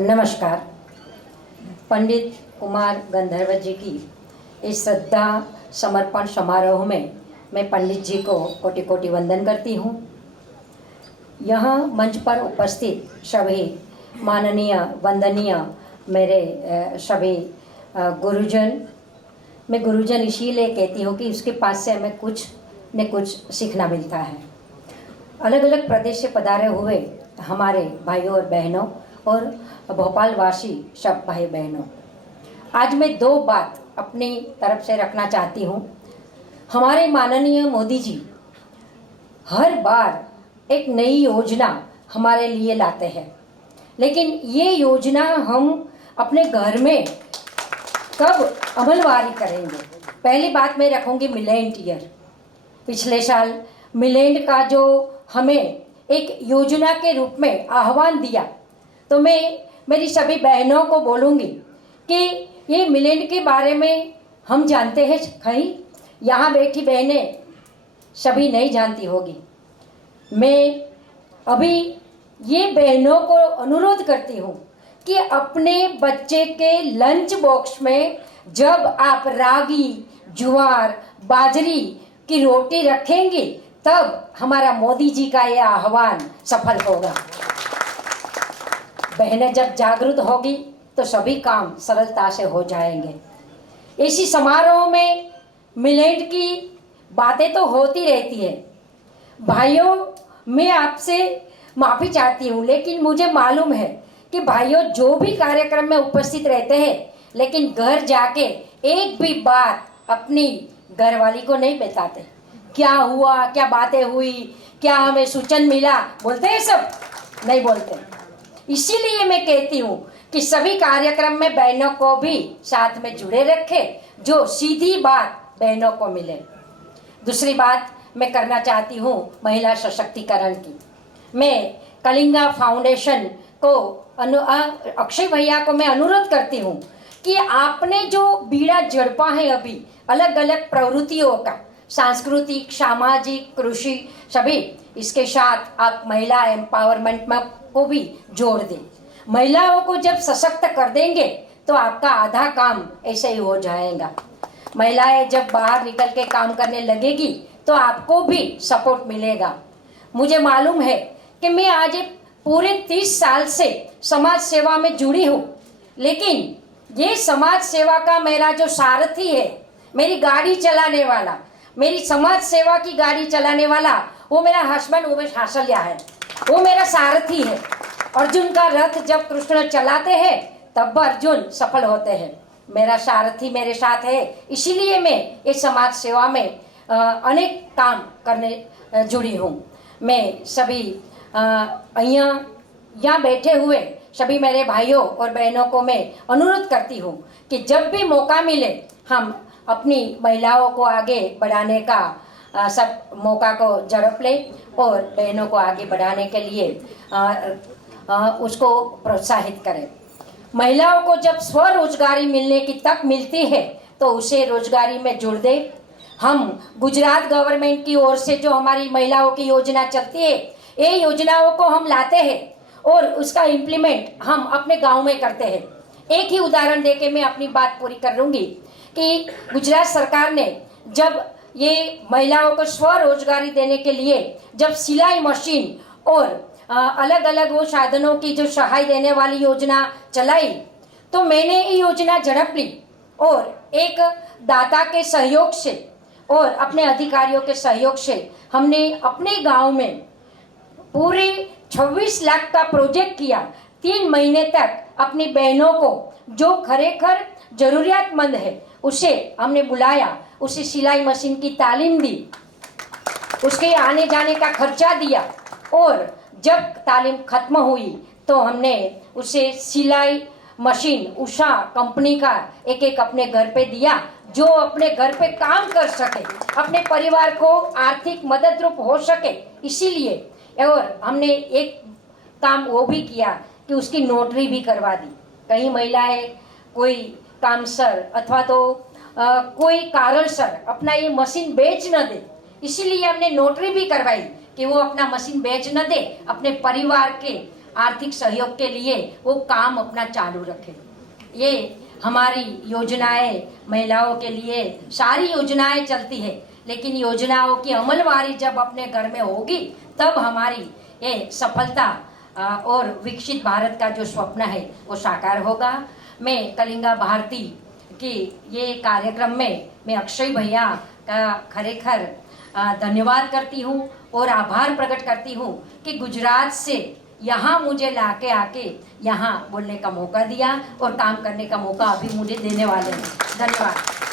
नमस्कार। पंडित कुमार गंधर्व जी की इस श्रद्धा समर्पण समारोह में मैं पंडित जी को कोटि कोटि वंदन करती हूँ। यहाँ मंच पर उपस्थित सभी माननीय वंदनीय मेरे सभी गुरुजन, मैं गुरुजन इसीलिए कहती हूँ कि उसके पास से हमें कुछ न कुछ सीखना मिलता है। अलग अलग प्रदेश से पधारे हुए हमारे भाइयों और बहनों और भोपाल वासी सब भाई बहनों, आज मैं दो बात अपनी तरफ से रखना चाहती हूँ। हमारे माननीय मोदी जी हर बार एक नई योजना हमारे लिए लाते हैं, लेकिन ये योजना हम अपने घर में कब अमलवारी करेंगे। पहली बात मैं रखूँगी मिलेंट ईयर। पिछले साल मिलेंट का जो हमें एक योजना के रूप में आह्वान दिया, तो मैं मेरी सभी बहनों को बोलूँगी कि ये मिलेंट के बारे में हम जानते हैं, कहीं यहाँ बैठी बहनें सभी नहीं जानती होगी। मैं अभी ये बहनों को अनुरोध करती हूँ कि अपने बच्चे के लंच बॉक्स में जब आप रागी, ज्वार, बाजरी की रोटी रखेंगे, तब हमारा मोदी जी का यह आह्वान सफल होगा। बहनें जब जागरूक होगी तो सभी काम सरलता से हो जाएंगे। इसी समारोह में मिलेंट की बातें तो होती रहती है। भाइयों, मैं आपसे माफ़ी चाहती हूँ, लेकिन मुझे मालूम है कि भाइयों जो भी कार्यक्रम में उपस्थित रहते हैं, लेकिन घर जाके एक भी बात अपनी घरवाली को नहीं बताते। क्या हुआ, क्या बातें हुई, क्या हमें सूचन मिला, बोलते हैं सब? नहीं बोलते। इसीलिए मैं कहती हूँ कि सभी कार्यक्रम में बहनों को भी साथ में जुड़े रखें, जो सीधी बात बहनों को मिले। दूसरी बात मैं करना चाहती हूँ महिला सशक्तिकरण की। मैं कलिंगा फाउंडेशन को अक्षय भैया को मैं अनुरोध करती हूँ कि आपने जो बीड़ा झड़पा है अभी अलग अलग प्रवृत्तियों का, सांस्कृतिक, सामाजिक, कृषि, सभी, इसके साथ आप महिला एम्पावरमेंट में को भी जोड़ दें। महिलाओं को जब सशक्त कर देंगे तो आपका आधा काम ऐसे ही हो जाएगा। महिलाएं जब बाहर निकल के काम करने लगेगी तो आपको भी सपोर्ट मिलेगा। मुझे मालूम है कि मैं आज पूरे 30 साल से समाज सेवा में जुड़ी हूँ, लेकिन ये समाज सेवा का मेरा जो सारथी है, मेरी गाड़ी चलाने वाला, मेरी समाज सेवा की गाड़ी चलाने वाला, वो मेरा हस्बैंड उमेश हासलिया है। वो मेरा सारथी है। अर्जुन का रथ जब कृष्ण चलाते हैं तब अर्जुन सफल होते हैं। मेरा सारथी मेरे साथ है, इसीलिए मैं इस समाज सेवा में अनेक काम करने जुड़ी हूँ। मैं सभी यहाँ बैठे हुए सभी मेरे भाइयों और बहनों को मैं अनुरोध करती हूँ कि जब भी मौका मिले हम अपनी महिलाओं को आगे बढ़ाने का सब मौका को झड़प ले और बहनों को आगे बढ़ाने के लिए उसको प्रोत्साहित करें। महिलाओं को जब स्वरोजगारी मिलने की तक मिलती है तो उसे रोजगारी में जुड़ दे। हम गुजरात गवर्नमेंट की ओर से जो हमारी महिलाओं की योजना चलती है, ये योजनाओं को हम लाते हैं और उसका इम्प्लीमेंट हम अपने गांव में करते हैं। एक ही उदाहरण देके मैं अपनी बात पूरी कर लूँगी कि गुजरात सरकार ने जब ये महिलाओं को स्वरोजगारी देने के लिए जब सिलाई मशीन और अलग अलग वो साधनों की जो सहाय देने वाली योजना चलाई, तो मैंने ये योजना झड़प ली और एक दाता के सहयोग से और अपने अधिकारियों के सहयोग से हमने अपने गांव में पूरे 26 लाख का प्रोजेक्ट किया। 3 महीने तक अपनी बहनों को जो खरेखर जरूरियातमंद है उसे हमने बुलाया, उसे सिलाई मशीन की तालीम दी, उसके आने जाने का खर्चा दिया और जब तालीम खत्म हुई तो हमने उसे सिलाई मशीन उषा कंपनी का एक एक अपने घर पे दिया, जो अपने घर पे काम कर सके, अपने परिवार को आर्थिक मदद रूप हो सके। इसीलिए और हमने एक काम वो भी किया कि उसकी नोटरी भी करवा दी। कई महिलाएं कोई कामसर अथवा तो कोई कारणसर अपना ये मशीन बेच न दे, इसीलिए हमने नोटरी भी करवाई कि वो अपना मशीन बेच न दे, अपने परिवार के आर्थिक सहयोग के लिए वो काम अपना चालू रखे। ये हमारी योजनाएं महिलाओं के लिए सारी योजनाएं चलती है, लेकिन योजनाओं की अमलवारी जब अपने घर में होगी तब हमारी ये सफलता और विकसित भारत का जो स्वप्न है वो साकार होगा। मैं कलिंगा भारती की ये कार्यक्रम में मैं अक्षय भैया का खरेखर धन्यवाद करती हूँ और आभार प्रकट करती हूँ कि गुजरात से यहाँ मुझे लाके आके यहाँ बोलने का मौका दिया और काम करने का मौका अभी मुझे देने वाले हैं। धन्यवाद।